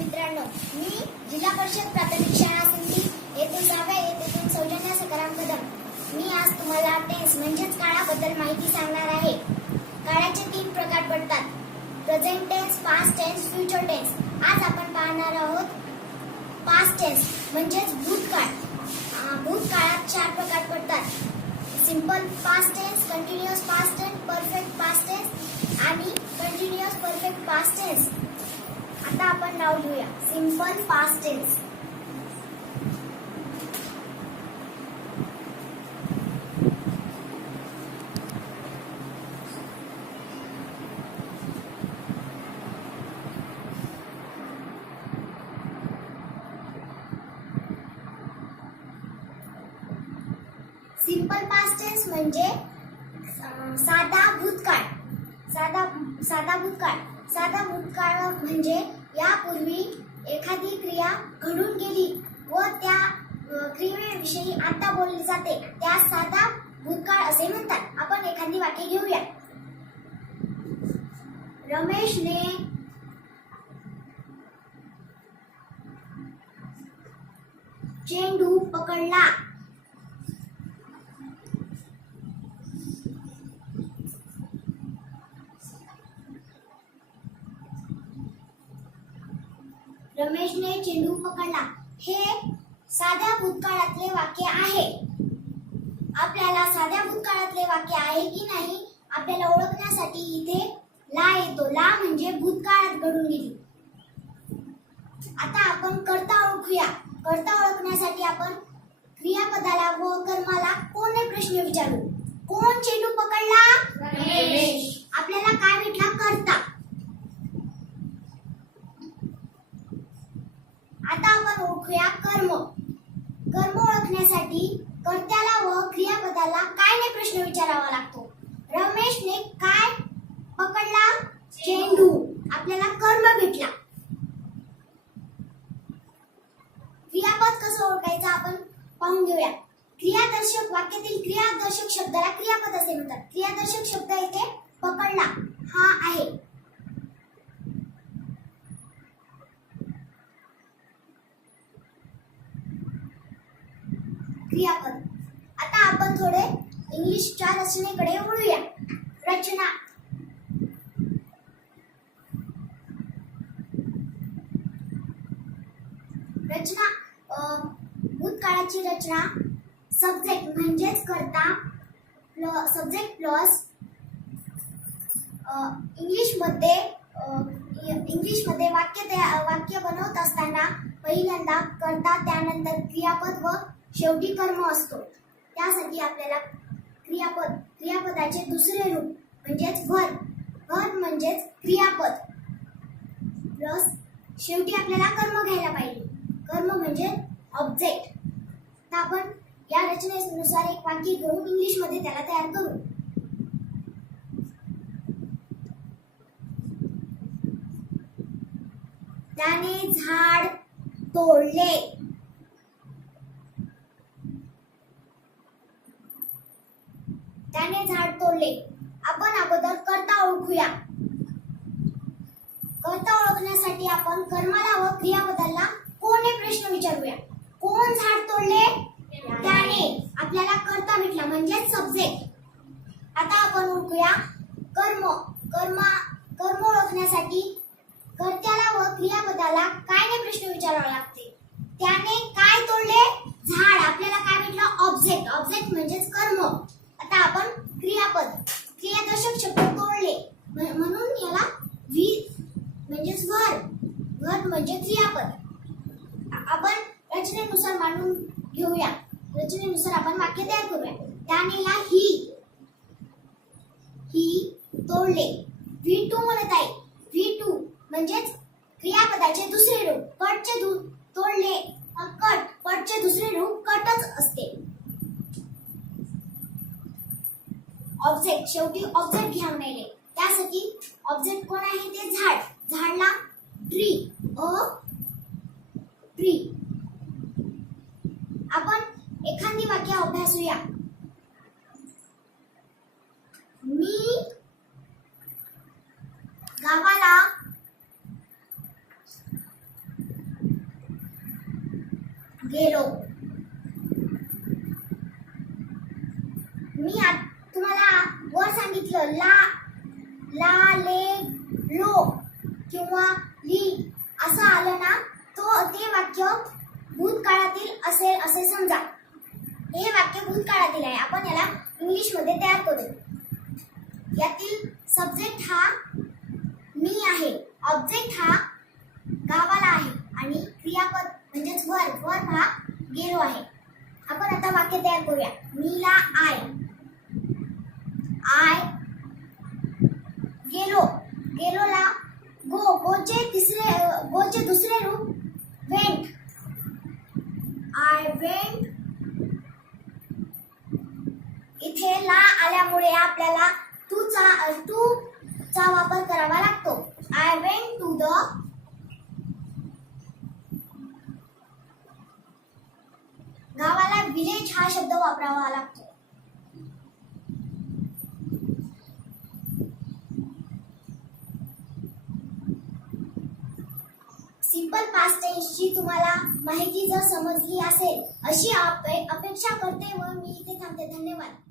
मित्रांनो, मी जिल्हा परिषद प्राथमिक शाळा सिंधी येथून 6व्या इयत्तेतून सौजन्या सखाराम कदम. मी आज तुम्हाला टेन्स म्हणजेच काळाबद्दल माहिती सांगणार आहे. काळाचे 3 प्रकार पडतात: present tense, past tense, future tense. आज आपण पाहणार आहोत पास्ट टेन्स म्हणजेच भूतकाळ. भूतकाळात 4 प्रकार पडतात: simple past tense, continuous past tense, perfect past tense आणि कंटिन्युअस परफेक्ट पास्ट टेन्स. आता आपण नाव लिहूया. Simple past tense. Simple past tense म्हणजे साधा भूतकाळ. साधा भूतकाळ म्हणजे यापूर्वी एखादी क्रिया घडून गेली व त्या क्रियेविषयी आता बोलली जाते, त्या साधा भूतकाळ असे म्हणतात. आपण एखादी वाक्य घेऊया. रमेशने चेंडू पकडला. रमेशने चेंडू पकडला. हे साध्या भूतकाळातले वाक्य आहे. आपल्याला साध्या भूतकाळातले वाक्य आहे की नाही आपल्याला ओळखण्यासाठी इथे ला येतो. ला म्हणजे भूतकाळात घडून गेली. आता आपण कर्ता ओळखूया. कर्ता ओळखण्यासाठी आपण क्रियापदाला व कर्माला कोणते प्रश्न विचारू. कोण चेंडू पकडला? रमेश. आपल्याला काय भेटला? कर्ता. आता आपण ओळखूया कर्म. कर्म ओळखण्यासाठी कर्त्याला व क्रियापदाला काय ने प्रश्न विचारावा लागतो. रमेशने काय पकडला? चेंडू. आपल्याला कर्म भेटला. क्रियापद कसं ओळखायचं आपण पाहून घेऊया. क्रियादर्शक वाक्यातील क्रियादर्शक शब्दाला क्रियापद असे म्हणतात. क्रियादर्शक शब्द इथे पकडला हा आहे. क्रियापद. आता आपण थोडे इंग्लिशच्या रचनेकडे वळूया. रचना. भूतकाळाची रचना सब्जेक्ट म्हणजेच कर्ता सब्जेक्ट प्लस इंग्लिशमध्ये वाक्य बनवत असताना पहिल्यांदा कर्ता, त्यानंतर क्रियापद व शेवटी कर्म असतो. त्यासाठी आपल्याला क्रियापदाचे दुसरे रूप म्हणजेच वर्ब म्हणजेच क्रियापद प्लस शेवटी आपल्याला कर्म घ्यायला पाहिजे. कर्म म्हणजे ऑब्जेक्ट. तर आपण या रचनेनुसार एक वाक्य घेऊन इंग्लिशमध्ये त्याला तयार करू. त्याने झाड तोडले. त्याने झाड तोडले. आपण अगोदर कर्ता ओळखूया. कर्ता ओळखण्यासाठी आपण कर्माला व क्रियापदाला कोणते प्रश्न विचारूया. कोण झाड तोडले? त्याने. आपल्याला कर्ता भेटला म्हणजे सब्जेक्ट. आता आपण ओळखूया कर्म. कर्म ओळखण्यासाठी कर्त्याला व क्रियापदाला काय ने प्रश्न विचारावा लागते. त्याने काय तोडले? झाड. आपल्याला काय भेटलं? ऑब्जेक्ट. ऑब्जेक्ट म्हणजेच कर्म. आता आपण क्रियादर्शक शब्द तोडले म्हणून याला म्हणजेच वर्ब म्हणजे क्रियापद. आपण रचनेनुसार मांडून घेऊया. रचनेनुसार आपण वाक्य तयार करूया. त्याने ही तोडले. V2 म्हणत आहे. V2 म्हणजेच क्रियापदाचे दुसरे रूप. कटचे तोडले कट. कटचे दुसरे रूप कटच असते. ऑब्जेक्ट. शेवटी ऑब्जेक्ट घ्यावं येईल. त्यासाठी ऑब्जेक्ट कोण आहे? ते झाड. झाडला ट्री. ट्री. आपण एखादी वाक्य अभ्यासूया. मी गावाला गेलो. मी तुम्हाला वर सांगितलं ला ले लो किंवा ली असं आलं ना, ते वाक्य भूतकाळातील असेल असे समजा. हे वाक्य भूतकाळातील आहे. आपण याला इंग्लिश मध्ये तयार करू. यातील सब्जेक्ट हा मी आहे, ऑब्जेक्ट हा गावाला आहे आणि क्रियापद म्हणजेच वर्ब हा गेलो आहे. आपण आता वाक्य तयार करूया. मीला आय गेलो. गेलोला गोचे दुसरे रूप वेंट. I went. इथे ला आल्यामुळे आपल्याला टू चा वापर करावा लागतो. आय वेंट टू द गावाला विलेज हा शब्द वापरावा लागतो. सिंपल पास्ट टेन्सची तुम्हाला माहिती जर समजली असेल अशी अपेक्षा करते व मी इथे थांबते. धन्यवाद.